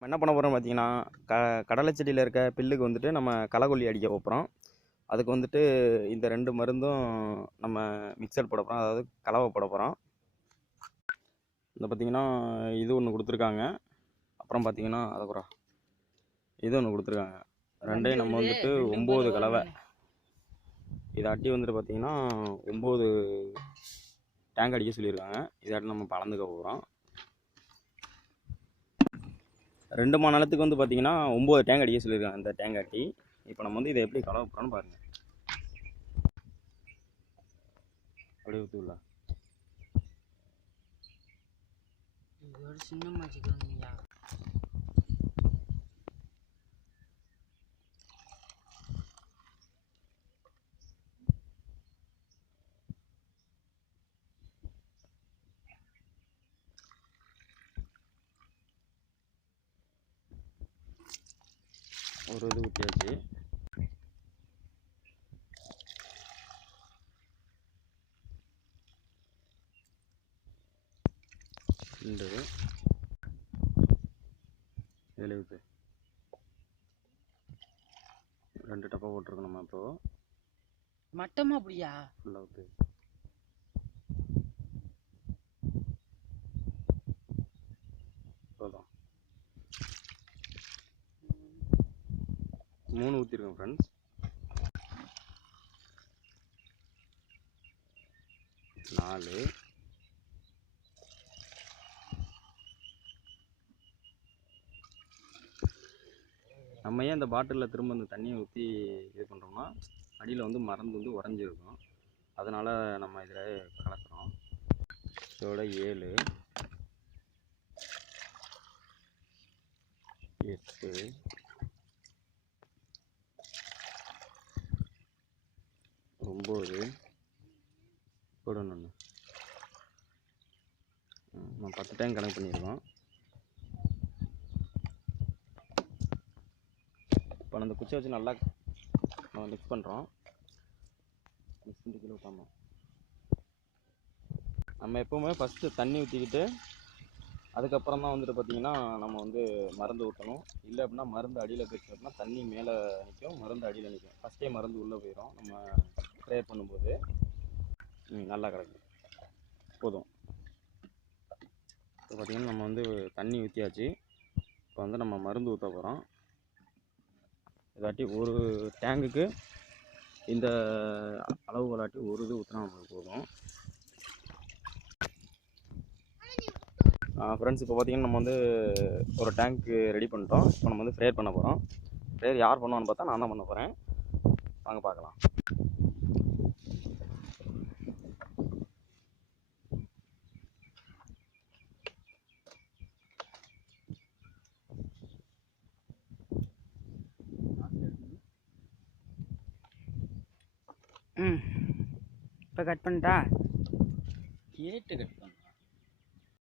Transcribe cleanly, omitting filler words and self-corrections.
நம்ம என்ன பண்ண போகிறோம் பார்த்தீங்கன்னா, கடலை செடியில் இருக்க பில்லுக்கு வந்துட்டு நம்ம களைக்கொல்லி அடிக்க போகிறோம். அதுக்கு வந்துட்டு இந்த 2 மருந்தும் நம்ம மிக்சர் போட போகிறோம். அதாவது கலவை போட போகிறோம். இந்த பார்த்தீங்கன்னா, இது ஒன்று கொடுத்துருக்காங்க. அப்புறம் பார்த்தீங்கன்னா அதுக்கப்புறம் இது ஒன்று கொடுத்துருக்காங்க. ரெண்டையும் நம்ம வந்துட்டு 9 கலவை. இதாட்டி வந்துட்டு பார்த்தீங்கன்னா 9 டேங்க் அடிக்க சொல்லியிருக்காங்க. இதாட்டி நம்ம கலந்துக்க போகிறோம். 2 மணி நேரத்துக்கு வந்து பார்த்தீங்கன்னா 9 டேங்க் அடிக்க சொல்லியிருக்காங்க இந்த டேங்க் ஆட்டி. இப்போ நம்ம வந்து இதை எப்படி கலவை போகிறோன்னு பாருங்கள். அப்படியே ஊற்றுல சின்ன மாச்சிக்கா ஒரு இது ஊற்றியாச்சு. இந்த இதில் ஊற்று 2 டப்பா போட்டிருக்கோம் நம்ம. இப்போது மட்டமா அப்படியா ஃபுல்லாக ஊற்று. இப்போதான் 3 ஊற்றிருக்கோம் ஃப்ரெண்ட்ஸ். 4 நம்ம ஏன் இந்த பாட்டிலில் திரும்ப இந்த தண்ணியை ஊற்றி இது பண்ணுறோம்னா, அடியில் வந்து மருந்து வந்து உறைஞ்சிருக்கும். அதனால் நம்ம இதில் கலக்கிறோம். இதோட 7 8 9 கூட ஒன்று நம்ம 10 டைம் கணக்கு பண்ணியிருக்கோம். இப்போ அந்த குச்சியை வச்சு நல்லா நம்ம மிக்ஸ் பண்ணுறோம். மிக்ஸ் பண்ணி கிலோ ஊற்றாமல் நம்ம எப்போவுமே ஃபஸ்ட்டு தண்ணி ஊற்றிக்கிட்டு அதுக்கப்புறம் தான் வந்துட்டு பார்த்திங்கன்னா நம்ம வந்து மருந்து ஊற்றணும். இல்லை அப்படின்னா மருந்து அடியில் போயிடுச்சு அப்படின்னா தண்ணி மேலே நிற்கும், மருந்து அடியில் நிற்கும். ஃபஸ்ட்டே மருந்து உள்ளே போயிடும் நம்ம ஸ்ப்ரே பண்ணும்போது. நல்லா கிடக்கும். போதும். இப்போ பார்த்திங்கன்னா நம்ம வந்து தண்ணி ஊற்றியாச்சு. இப்போ வந்து நம்ம மருந்து ஊற்ற போகிறோம். இதாட்டி ஒரு டேங்குக்கு இந்த அளவுகளாட்டி ஒரு இது ஊற்றினா நம்மளுக்கு போதும். ஃப்ரெண்ட்ஸ், இப்போ பார்த்திங்கன்னா நம்ம வந்து ஒரு டேங்க்கு ரெடி பண்ணிட்டோம். இப்போ நம்ம வந்து ஸ்ப்ரே பண்ண போகிறோம். ஸ்ப்ரே யார் பண்ணுவான்னு பார்த்தா நான் தான் பண்ண போகிறேன். வாங்க பார்க்கலாம். இப்போ கட் பண்ணிட்டா கேட்டு கட்